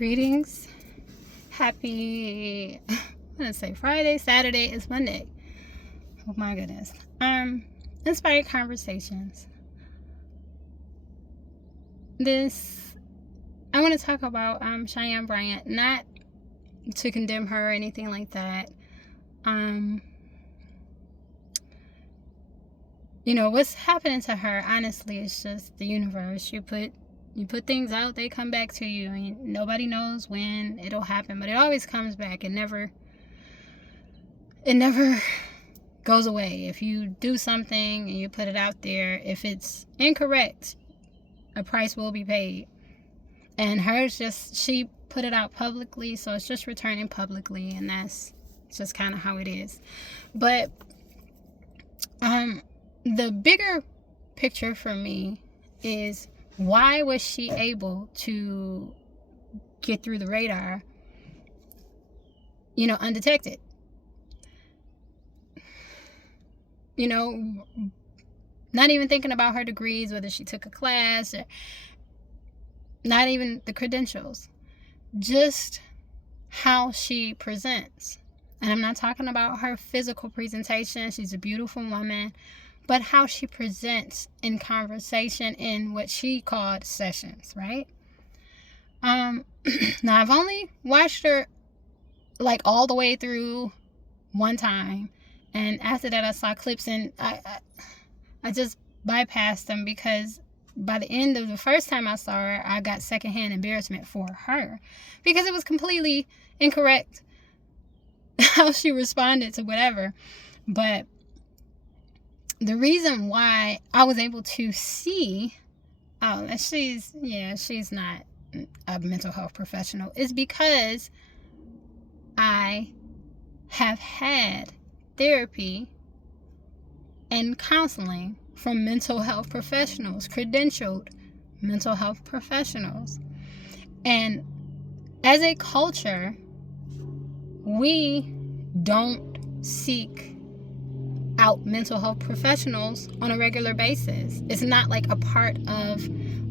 Greetings. Happy, I'm gonna say Friday, Saturday is Monday. Oh my goodness. Inspired Conversations. I want to talk about Cheyenne Bryant, not to condemn her or anything like that. What's happening to her, honestly, is just the universe. You put things out, they come back to you, and nobody knows when it'll happen, but it always comes back. It never goes away. If you do something and you put it out there, if it's incorrect, a price will be paid. And she put it out publicly, so it's just returning publicly, and that's just kind of how it is. But the bigger picture for me is, why was she able to get through the radar, undetected? Not even thinking about her degrees, whether she took a class, or not even the credentials, just how she presents. And I'm not talking about her physical presentation. She's a beautiful woman. But how she presents in conversation in what she called sessions, right? Now, I've only watched her like all the way through one time. And after that, I saw clips, and I just bypassed them, because by the end of the first time I saw her, I got secondhand embarrassment for her, because it was completely incorrect how she responded to whatever. But the reason why I was able to see, she's not a mental health professional, is because I have had therapy and counseling from mental health professionals, credentialed mental health professionals. And as a culture, we don't seek out mental health professionals on a regular basis. It's not like a part of,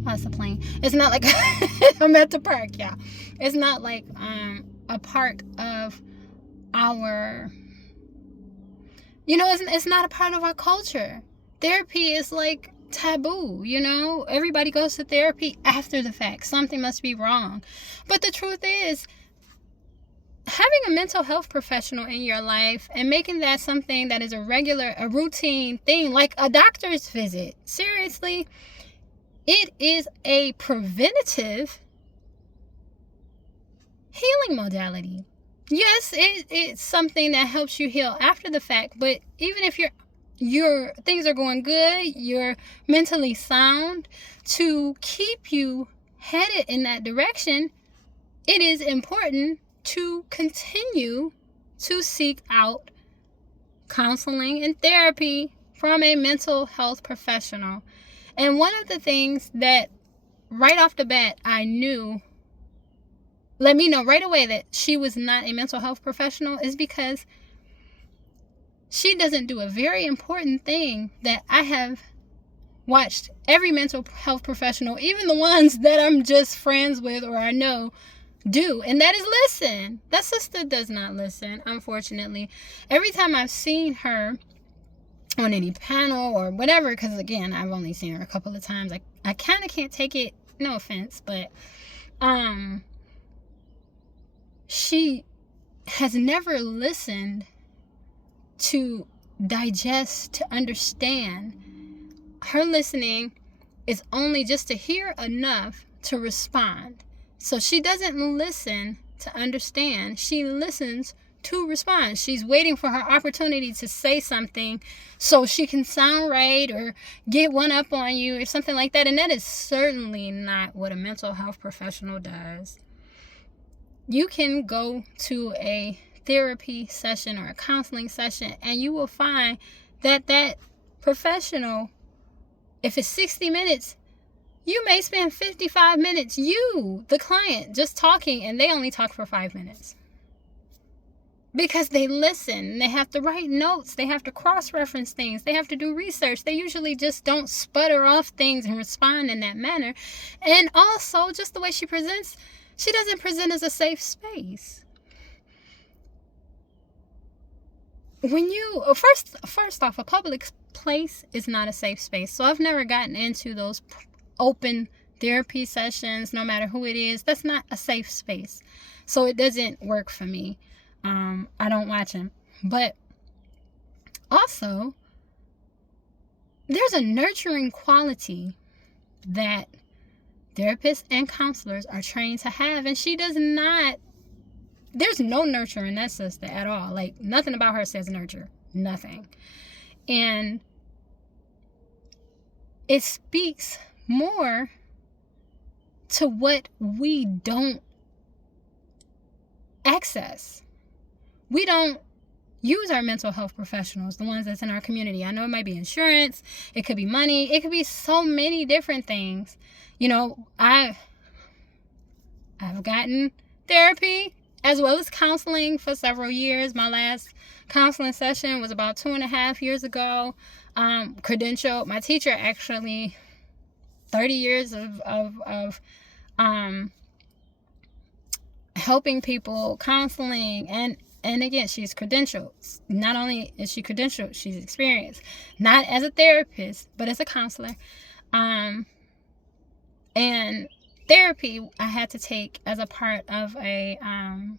it's a plane. It's not like, I'm at the park, yeah. It's not like a part of our, it's not a part of our culture. Therapy is like taboo, Everybody goes to therapy after the fact. Something must be wrong. But the truth is, having a mental health professional in your life and making that something that is a routine thing, like a doctor's visit, seriously, it is a preventative healing modality. Yes, it's something that helps you heal after the fact, but even if your things are going good, you're mentally sound, to keep you headed in that direction, it is important to continue to seek out counseling and therapy from a mental health professional. And one of the things that right off the bat let me know right away that she was not a mental health professional, is because she doesn't do a very important thing that I have watched every mental health professional, even the ones that I'm just friends with or I know, do, and that is listen. That sister does not listen, unfortunately. Every time I've seen her on any panel or whatever, because again, I've only seen her a couple of times, I kind of can't take it, no offense, but she has never listened to digest, to understand. Her listening is only just to hear enough to respond. So she doesn't listen to understand. She listens to respond. She's waiting for her opportunity to say something so she can sound right or get one up on you or something like that. And that is certainly not what a mental health professional does. You can go to a therapy session or a counseling session, and you will find that professional, if it's 60 minutes, you may spend 55 minutes, the client, just talking, and they only talk for 5 minutes. Because they listen, they have to write notes, they have to cross-reference things, they have to do research. They usually just don't sputter off things and respond in that manner. And also, just the way she presents, She doesn't present as a safe space. When you first off, a public place is not a safe space. So I've never gotten into those open therapy sessions, no matter who it is. That's not a safe space. So it doesn't work for me. I don't watch them. But also, there's a nurturing quality that therapists and counselors are trained to have, and she does not. There's no nurture in that sister at all. Like, nothing about her says nurture. Nothing. And it speaks more to what we don't access. We don't use our mental health professionals, the ones that's in our community. I know it might be insurance, it could be money, it could be so many different things. You know, I've gotten therapy as well as counseling for several years. My last counseling session was about 2.5 years ago. Credentialed. My teacher actually, 30 years of helping people, counseling, and again, she's credentialed. Not only is she credentialed, she's experienced. Not as a therapist, but as a counselor. And therapy I had to take as a part of a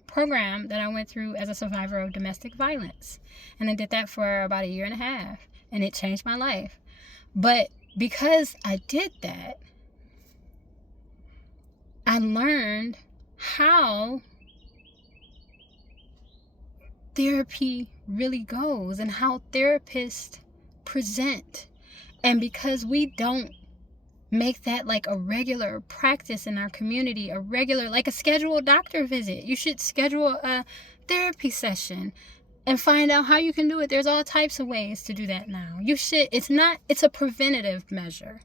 program that I went through as a survivor of domestic violence. And I did that for about 1.5 years. And it changed my life. But because I did that, I learned how therapy really goes and how therapists present. And because we don't make that like a regular practice in our community, like a scheduled doctor visit. You should schedule a therapy session and find out how you can do it. There's all types of ways to do that now. It's a preventative measure.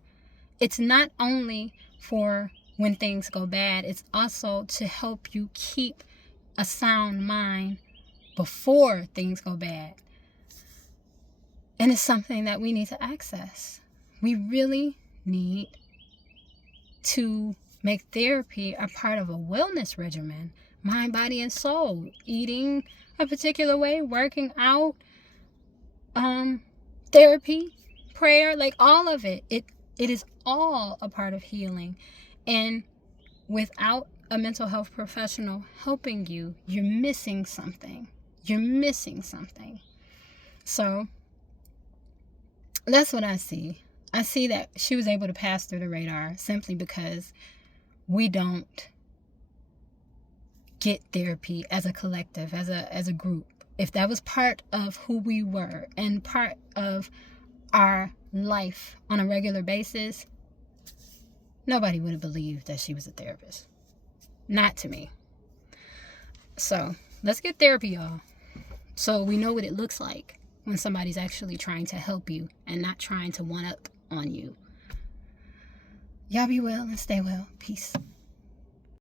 It's not only for when things go bad, it's also to help you keep a sound mind before things go bad. And it's something that we need to access. We really need to make therapy a part of a wellness regimen. Mind, body, and soul. Eating a particular way, working out, therapy, prayer, like all of it. It is all a part of healing. And without a mental health professional helping you, you're missing something. You're missing something. So that's what I see. I see that she was able to pass through the radar simply because we don't get therapy as a collective, as a group. If that was part of who we were and part of our life on a regular basis, nobody would have believed that she was a therapist. Not to me. So let's get therapy, y'all. So we know what it looks like when somebody's actually trying to help you and not trying to one up on you. Y'all be well and stay well. Peace.